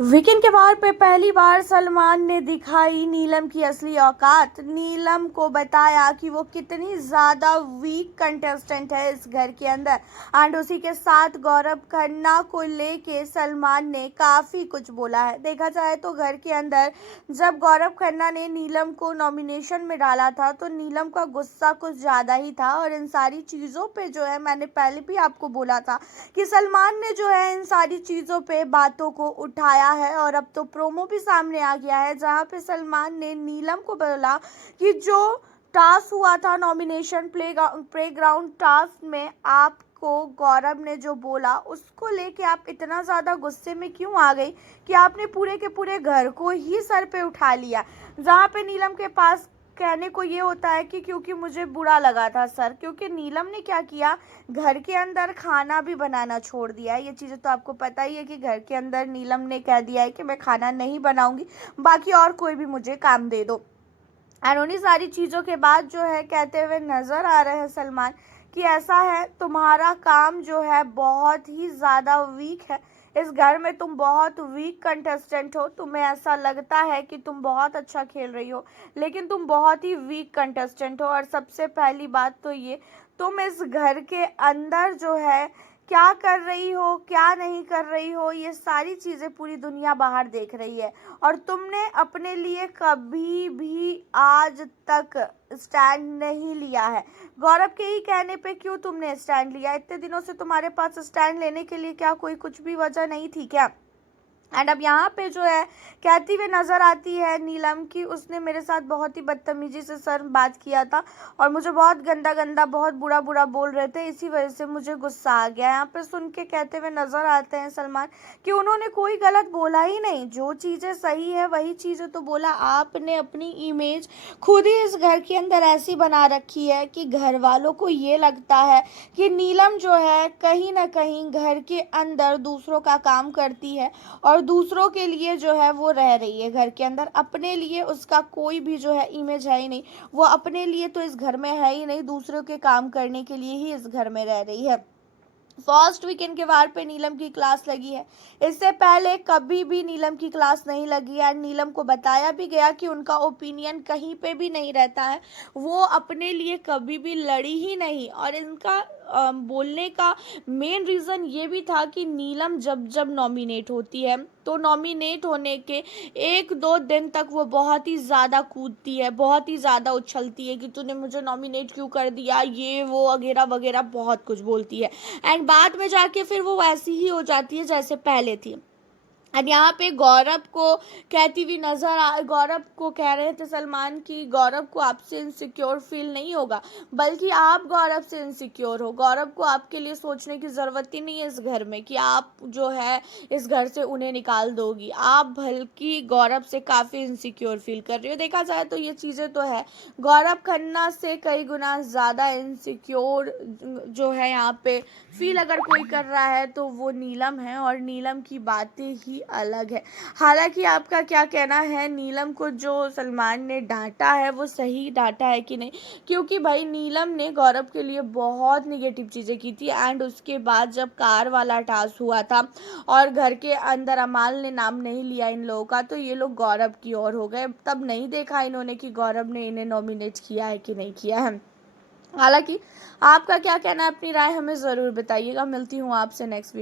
Weekend के वार पे पहली बार सलमान ने दिखाई नीलम की असली औकात। नीलम को बताया कि वो कितनी ज्यादा वीक कंटेस्टेंट है इस घर के अंदर। एंड उसी के साथ गौरव खन्ना को लेके सलमान ने काफी कुछ बोला है। देखा जाए तो घर के अंदर जब गौरव खन्ना ने नीलम को नॉमिनेशन में डाला था तो नीलम का गुस्सा कुछ ज्यादा ही था। और इन सारी चीजों पे जो है, मैंने पहले भी आपको बोला था कि सलमान ने जो है इन सारी चीजों पे बातों को उठाया है। और अब तो प्रोमो भी सामने आ गया है जहां पे सलमान ने नीलम को बोला कि जो टास्क हुआ था नॉमिनेशन प्लेग्राउंड टास्क में, आपको गौरव ने जो बोला उसको लेके आप इतना ज़्यादा गुस्से में क्यों आ गई कि आपने पूरे के पूरे घर को ही सर पे उठा लिया। जहाँ पे नीलम के पास कहने को ये होता है कि क्योंकि मुझे बुरा लगा था सर, क्योंकि नीलम ने क्या किया, घर के अंदर खाना भी बनाना छोड़ दिया है। ये चीज़ें तो आपको पता ही है कि घर के अंदर नीलम ने कह दिया है कि मैं खाना नहीं बनाऊंगी, बाकी और कोई भी मुझे काम दे दो। और उन्हीं सारी चीज़ों के बाद जो है कहते हुए नज़र आ रहे हैं सलमान कि ऐसा है, तुम्हारा काम जो है बहुत ही ज़्यादा वीक है। इस घर में तुम बहुत वीक कंटेस्टेंट हो। तुम्हें ऐसा लगता है कि तुम बहुत अच्छा खेल रही हो, लेकिन तुम बहुत ही वीक कंटेस्टेंट हो। और सबसे पहली बात तो ये, तुम इस घर के अंदर जो है क्या कर रही हो, क्या नहीं कर रही हो, ये सारी चीज़ें पूरी दुनिया बाहर देख रही है। और तुमने अपने लिए कभी भी आज तक स्टैंड नहीं लिया है। गौरव के ही कहने पे क्यों तुमने स्टैंड लिया? इतने दिनों से तुम्हारे पास स्टैंड लेने के लिए क्या कोई कुछ भी वजह नहीं थी क्या? एंड अब यहाँ पे जो है कहती हुए नज़र आती है नीलम की उसने मेरे साथ बहुत ही बदतमीजी से सर बात किया था और मुझे बहुत गंदा गंदा बहुत बुरा बुरा बोल रहे थे, इसी वजह से मुझे गुस्सा आ गया। यहाँ पे सुन के कहते हुए नज़र आते हैं सलमान कि उन्होंने कोई गलत बोला ही नहीं, जो चीज़ें सही है वही चीज़ें तो बोला। आपने अपनी इमेज खुद ही इस घर के अंदर ऐसी बना रखी है कि घर वालों को ये लगता है कि नीलम जो है कहीं ना कहीं घर के अंदर दूसरों का काम करती है और दूसरों के लिए जो है वो रह रही है घर के अंदर। अपने लिए उसका कोई भी जो है इमेज है ही नहीं। वो अपने लिए तो इस घर में है ही नहीं, दूसरों के काम करने के लिए ही इस घर में रह रही है। फर्स्ट वीकेंड के वार पे नीलम की क्लास लगी है। इससे पहले कभी भी नीलम की क्लास नहीं लगी है। नीलम को बताया भी गया कि उनका ओपिनियन कहीं पे भी नहीं रहता है, वो अपने लिए कभी भी लड़ी ही नहीं। और इनका बोलने का मेन रीज़न ये भी था कि नीलम जब जब नॉमिनेट होती है तो नॉमिनेट होने के 1-2 दिन तक वो बहुत ही ज़्यादा कूदती है, बहुत ही ज़्यादा उछलती है कि तूने मुझे नॉमिनेट क्यों कर दिया, ये वो वगैरह वगैरह बहुत कुछ बोलती है। एंड बाद में जाके फिर वो वैसी ही हो जाती है जैसे पहले थी। और यहाँ पे गौरव को कहती हुई गौरव को कह रहे थे सलमान की गौरव को आपसे इनसिक्योर फील नहीं होगा, बल्कि आप गौरव से इनसिक्योर हो। गौरव को आपके लिए सोचने की ज़रूरत ही नहीं है इस घर में कि आप जो है इस घर से उन्हें निकाल दोगी। आप बल्कि गौरव से काफ़ी इनसिक्योर फील कर रही हो। देखा जाए तो ये चीज़ें तो है, गौरव खन्ना से कई गुना ज़्यादा इनसिक्योर जो है यहाँ पे फील अगर कोई कर रहा है तो वो नीलम है। और नीलम की बातें ही अलग है। हालांकि आपका क्या कहना है, नीलम को जो सलमान ने डांटा है वो सही डांटा है कि नहीं? क्योंकि भाई नीलम ने गौरव के लिए बहुत निगेटिव चीज़ें की थी। एंड उसके बाद जब कार वाला टास्क हुआ था और घर के अंदर अमाल ने नाम नहीं लिया इन लोगों का, तो ये लोग गौरव की ओर हो गए। तब नहीं देखा इन्होंने कि गौरव ने इन्हें नॉमिनेट किया है कि नहीं किया है। हालांकि आपका क्या कहना है, अपनी राय हमें ज़रूर बताइएगा। मिलती हूँ आपसे नेक्स्ट वीडियो।